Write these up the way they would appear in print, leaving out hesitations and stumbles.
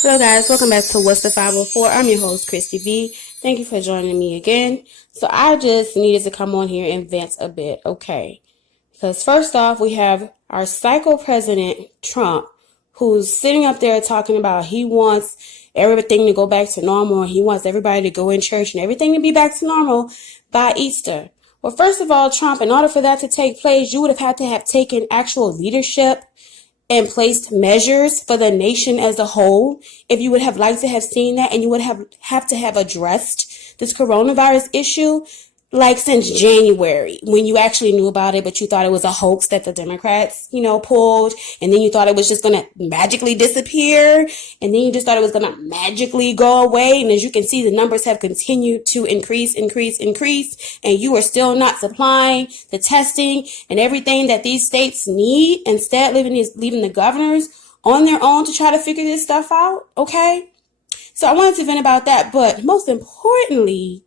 Hello guys, welcome back to What's the 504. I'm your host, Christy B. Thank you for joining me again. So I just needed to come on here and vent a bit, okay? Because first off, we have our psycho president, Trump, who's sitting up there talking about he wants everything to go back to normal. He wants everybody to go in church and everything to be back to normal by Easter. Well, first of all, Trump, in order for that to take place, you would have had to have taken actual leadership and placed measures for the nation as a whole, if you would have liked to have seen that, and you would have to have addressed this coronavirus issue like since January, when you actually knew about it, but you thought it was a hoax that the Democrats, pulled, and then you thought it was just going to magically disappear, and then you just thought it was going to magically go away, and as you can see, the numbers have continued to increase, and you are still not supplying the testing and everything that these states need, instead leaving the governors on their own to try to figure this stuff out, okay? So I wanted to vent about that, but most importantly,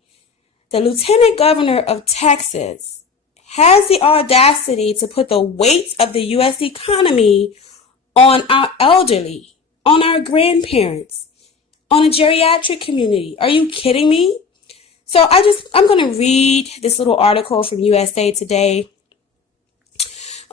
the Lieutenant Governor of Texas has the audacity to put the weight of the U.S. economy on our elderly, on our grandparents, on a geriatric community. Are you kidding me? So I'm going to read this little article from USA Today.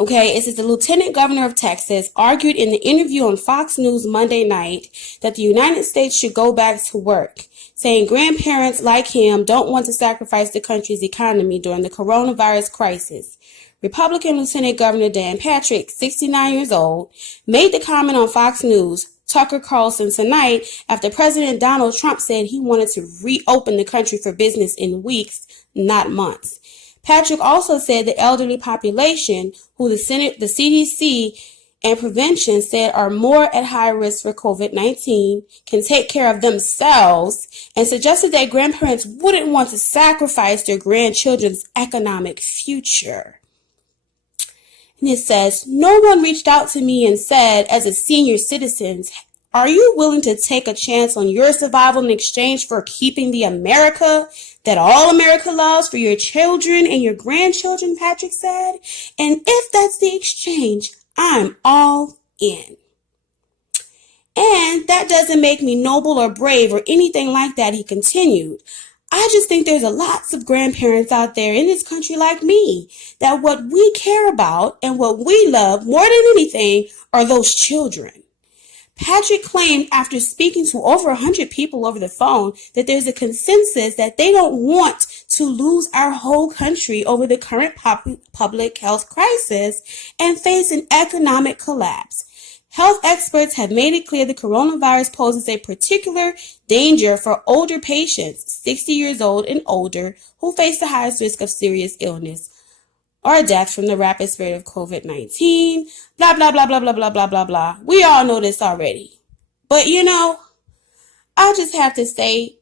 Okay, it says the Lieutenant Governor of Texas argued in the interview on Fox News Monday night that the United States should go back to work, saying grandparents like him don't want to sacrifice the country's economy during the coronavirus crisis. Republican Lieutenant Governor Dan Patrick, 69 years old, made the comment on Fox News, Tucker Carlson tonight after President Donald Trump said he wanted to reopen the country for business in weeks, not months. Patrick also said the elderly population, who the CDC and prevention said are more at high risk for COVID-19, can take care of themselves, and suggested that grandparents wouldn't want to sacrifice their grandchildren's economic future. And it says, no one reached out to me and said, as a senior citizen, are you willing to take a chance on your survival in exchange for keeping the America that all America loves for your children and your grandchildren, Patrick said. And if that's the exchange, I'm all in. And that doesn't make me noble or brave or anything like that, he continued. I just think there's lots of grandparents out there in this country like me, that what we care about and what we love more than anything are those children. Patrick claimed after speaking to over 100 people over the phone that there's a consensus that they don't want to lose our whole country over the current public health crisis and face an economic collapse. Health experts have made it clear the coronavirus poses a particular danger for older patients, 60 years old and older, who face the highest risk of serious illness or death from the rapid spread of COVID-19, blah, blah, blah, blah, blah, blah, blah, blah, blah. We all know this already. But, I just have to say,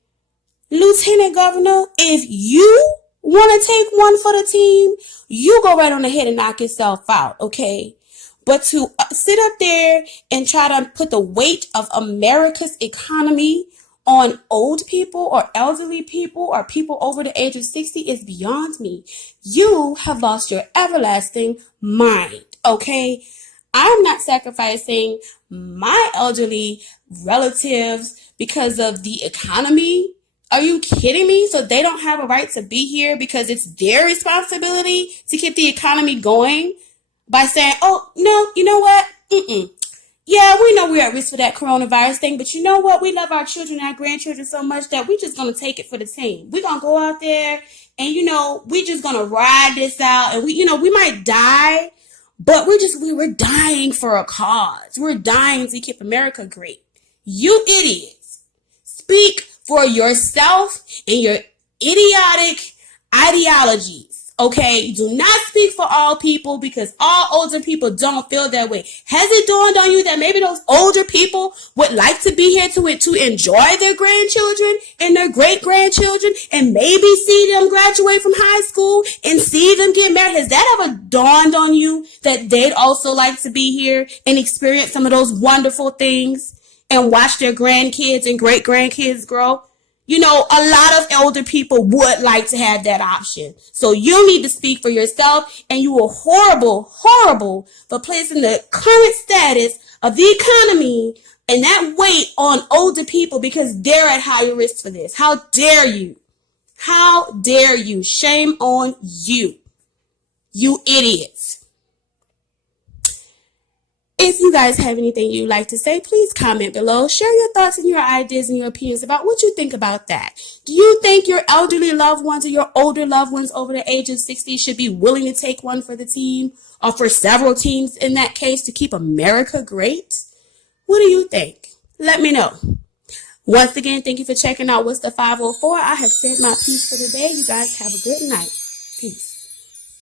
Lieutenant Governor, if you want to take one for the team, you go right on ahead and knock yourself out, okay? But to sit up there and try to put the weight of America's economy on old people or elderly people or people over the age of 60 is beyond me. You have lost your everlasting mind, okay? I'm not sacrificing my elderly relatives because of the economy. Are you kidding me? So they don't have a right to be here because it's their responsibility to keep the economy going by saying, oh, no, you know what? Yeah, we know we're at risk for that coronavirus thing, but you know what? We love our children and our grandchildren so much that we're just going to take it for the team. We're going to go out there and, we're just going to ride this out. And we might die, but we're dying for a cause. We're dying to keep America great. You idiots, speak for yourself and your idiotic ideologies. Okay, do not speak for all people because all older people don't feel that way. Has it dawned on you that maybe those older people would like to be here to enjoy their grandchildren and their great-grandchildren and maybe see them graduate from high school and see them get married? Has that ever dawned on you that they'd also like to be here and experience some of those wonderful things and watch their grandkids and great-grandkids grow? A lot of older people would like to have that option. So you need to speak for yourself, and you are horrible for placing the current status of the economy And that weight on older people because they're at higher risk for this. How dare you? How dare you? Shame on you. You idiots. If you guys have anything you'd like to say, please comment below. Share your thoughts and your ideas and your opinions about what you think about that. Do you think your elderly loved ones or your older loved ones over the age of 60 should be willing to take one for the team or for several teams in that case to keep America great? What do you think? Let me know. Once again, thank you for checking out What's the 504. I have said my piece for today. You guys have a good night. Peace.